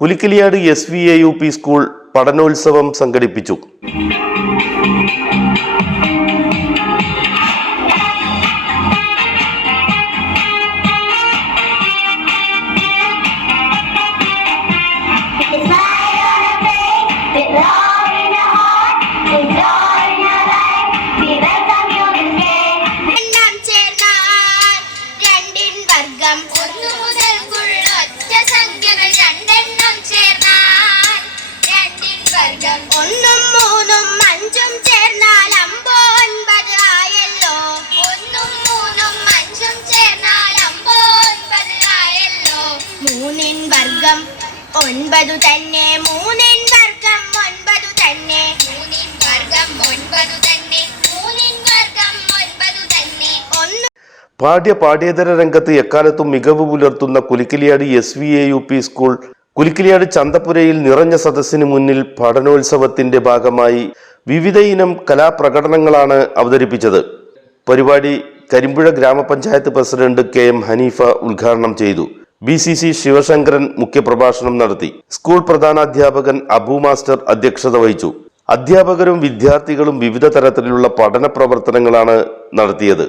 Pulikkaliyad S V A U P school പഠനോത്സവം സംഘടിപ്പിച്ചു. മൂന്നിൻ വർഗം ഒൻപതു തന്നെ. മൂന്നിൻ വർഗം ഒൻപതു തന്നെ. മൂന്നിൻ വർഗം ഒൻപതു തന്നെ. മൂന്നിൻ വർഗം ഒൻപതു തന്നെ. ഒന്ന് പാഠ്യ പാഠ്യേതര രംഗത്ത് എക്കാലത്തും മികവ് പുലർത്തുന്ന Kulikkiliyad S V A U P school Kulikkiliyad ചന്തപ്പുരയിൽ നിറഞ്ഞ സദസ്സിന് മുന്നിൽ പഠനോത്സവത്തിന്റെ ഭാഗമായി വിവിധ ഇനം കലാപ്രകടനങ്ങളാണ് അവതരിപ്പിച്ചത്. പരിപാടി കരിമ്പുഴ ഗ്രാമപഞ്ചായത്ത് പ്രസിഡന്റ് കെ എം ഹനീഫ ഉദ്ഘാടനം ചെയ്തു. ബി സി സി ശിവശങ്കരൻ മുഖ്യപ്രഭാഷണം നടത്തി. സ്കൂൾ പ്രധാനാധ്യാപകൻ അബു മാസ്റ്റർ അധ്യക്ഷത വഹിച്ചു. അധ്യാപകരും വിദ്യാർത്ഥികളും വിവിധ തരത്തിലുള്ള പഠന പ്രവർത്തനങ്ങളാണ് നടത്തിയത്.